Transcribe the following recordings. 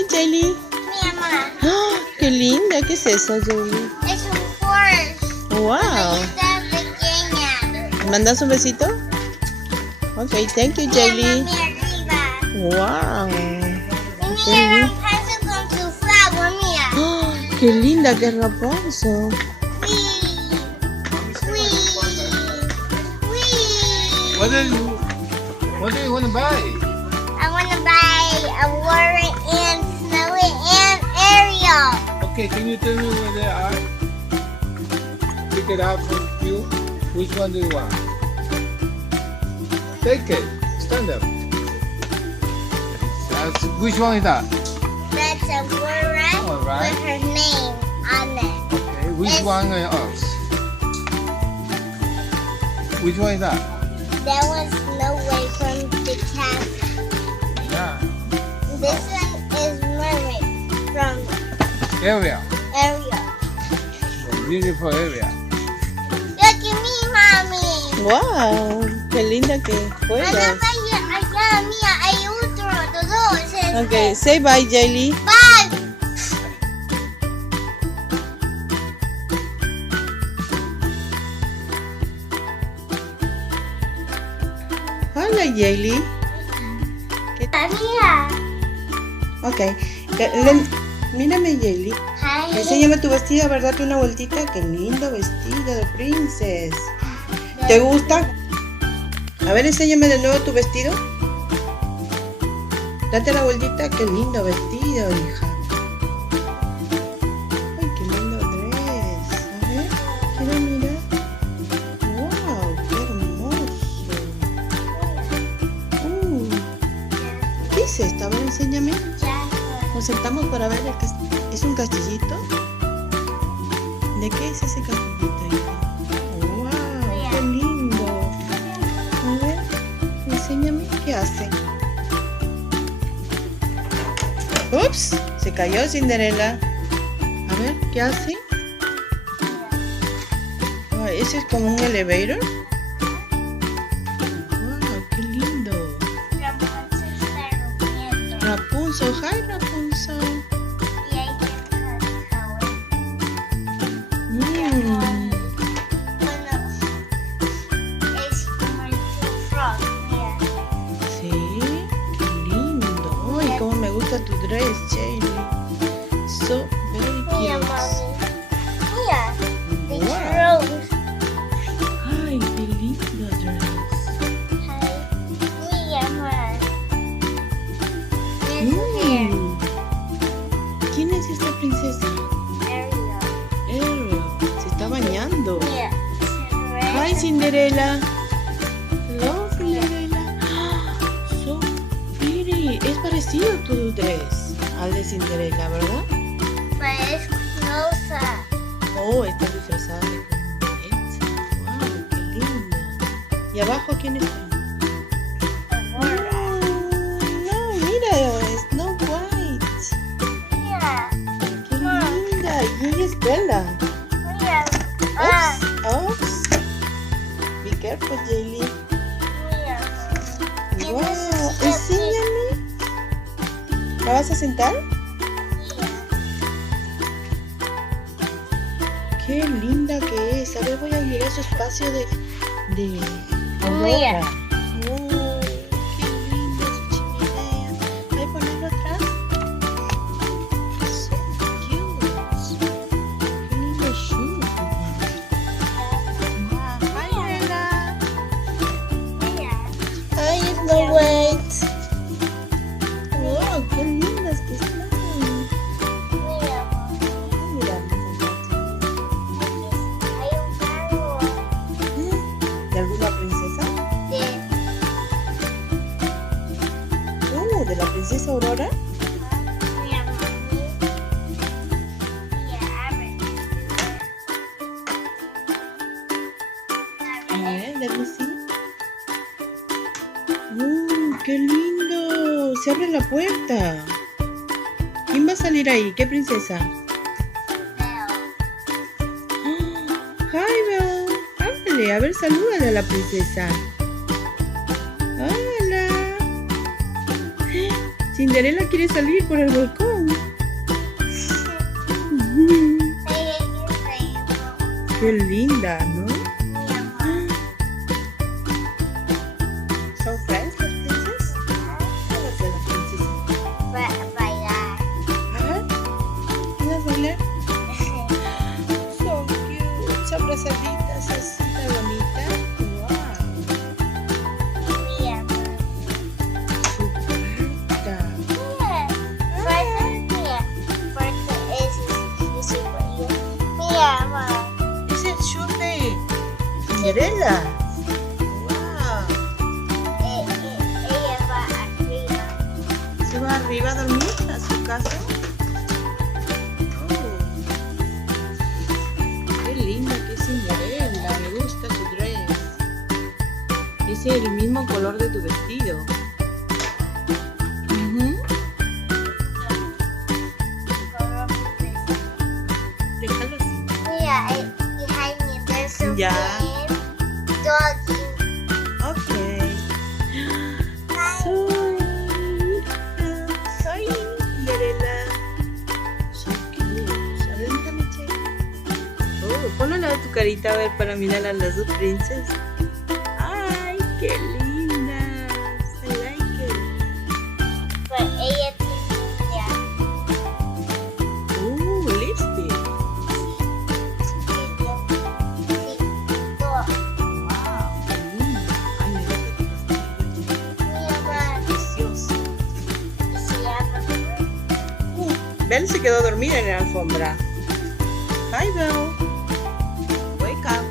Hi, Jaylee. Mi mamá. ¡Ah! ¡Qué linda! ¿Qué es eso, Jaylee? Es un Porsche. ¡Wow! Está pequeña. ¿Mandas un besito? Ok, thank you, Jaylee. Mira, mami, arriba. ¡Wow! Y mira, Rapunzel con su flower, mira. ¡Ah! ¡Qué linda que es Rapunzel! What do you want to buy? I want to buy a Warren and Snowy and Ariel. Okay, can you tell me where they are? Pick it out for you. Which one do you want? Take it. Stand up. Which one is that? That's a Warren All right. with her name on it. Okay. Which It's- one is us? Which one is that? That was Snow White from the castle. Yeah. This one is Mermaid from Area. Ariel. Beautiful area. Look at me, mommy. ¡Wow! ¡Qué linda que juegas! Allá, mira, hay otro, dos. Ok, say bye, Jaylee. Bye. Hola, Jaylee. Mira. Ok. Mírame, Jaylee. Hi. Enséñame tu vestido, a ver, date una vueltita. Qué lindo vestido de princess. ¿Te gusta? A ver, enséñame de nuevo tu vestido. Date la vueltita. Qué lindo vestido, hija. Ay, qué lindo dress. A ver, quiero mirar. Wow, qué hermoso. ¿Qué es esto? A ver, enséñame. Nos sentamos para ver el castillo. ¿Es un castillito? ¿De qué es ese castillito, hija? ¡Wow! ¡Qué lindo! A ver, enséñame qué hace. ¡Ups! Se cayó Cinderella. A ver, ¿qué hace? Ah, ¿ese es como un elevator? ¡Wow! ¡Qué lindo! Rapunzel, hi Rapunzel. Sí, qué lindo. Ay, cómo me gusta tu dress, Jaylee. So very cute. Wow. Ay, qué lindo dress. ¿Quién es esta princesa? Ariel. Se está bañando. Hi, Cinderella. Hello, Cinderella. So pretty. Es parecido tu dress al de Cinderella, ¿verdad? Oh, está disfrazada de Elsa. Wow, qué linda. ¿Y abajo quién está? No, mira, Snow White. Qué linda. Y ella es Bella. Oops. Be careful, Jaylee. Wow, enséñame. ¿La vas a sentar? Qué linda que es. A ver, voy a mirar su espacio de Mira. Aurora. Oh, qué linda su chimenea. ¿Voy a ponerlo atrás? So cute. Qué lindo shoe. Wow. Hi, Ella. Hi, Snow White. Wow, qué lindas que están. Mira. ¿De alguna princesa? ¿De la princesa Aurora? A ver, let me see. ¡Qué lindo! Se abre la puerta. ¿Quién va a salir ahí? ¿Qué princesa? Hi, Belle. Ándale, a ver, salúdale a la princesa. Hola. Cinderella quiere salir por el balcón. Qué linda, ¿no? ¿Son friends las princesas? ¿Qué va a hacer la princesa? Bailar. Ajá. ¿Vas a bailar? So cute. Son abrazaditas así, tan bonita. Wow. Mira. Su carta. Porque es super bien. Mira, mamá. Es el show de Cinderella. Wow. Ella va arriba. ¿Se va arriba a dormir a su casa? Oh. Qué linda que es Cinderella. Me gusta su dress. Es el mismo color de tu vestido. Ujú. Déjalo así. Mira, behind me there's a Ya. doggy. Ok. Soy Cinderella. So cute. A ver, déjame checar. Oh, ponle la de tu carita a ver para mirar a las dos princesas. Ay, qué lindas. I like it. But ella tiene ya. Lipstick. Wow, qué lindo. Ay, me gusta tu castillo. Precioso. Belle se quedó dormida en la alfombra. Hi, Belle. Wake up.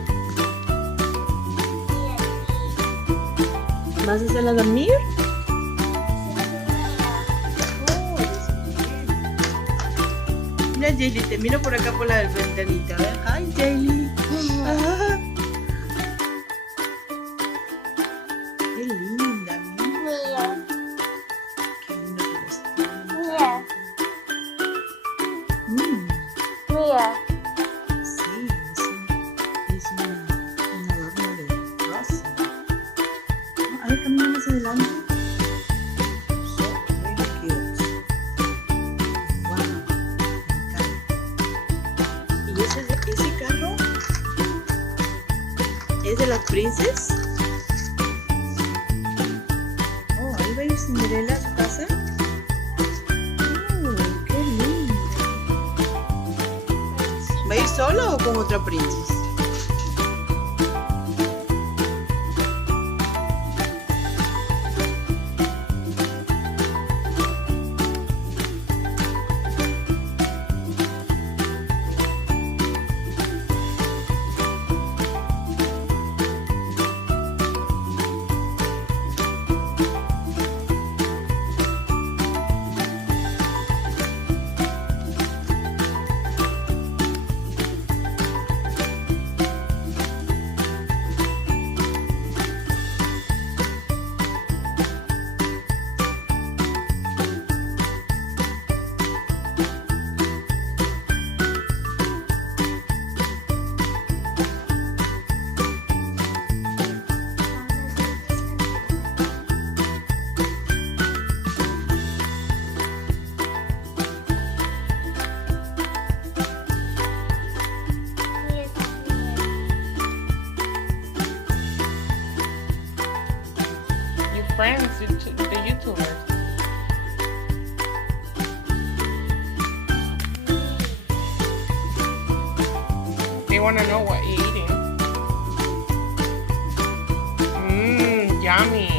¿Vas a hacerla dormir? Oh, mira, Jaylee, te miro por acá por la ventanita. A ver, hi, Jaylee. Ah. Qué linda, mira. Qué lindo tu vestido. Mira. Mm, sí, es un adorno de rosa. A ver, camina más adelante. So very cute. Wow, me encanta. ¿Y ese carro es de las princesas? Oh, ahí va a ir Cinderella a su casa. Oh, qué lindo. ¿Va a ir solo o con otra princesa? Friends, the YouTubers. They want to know what you're eating. Yummy.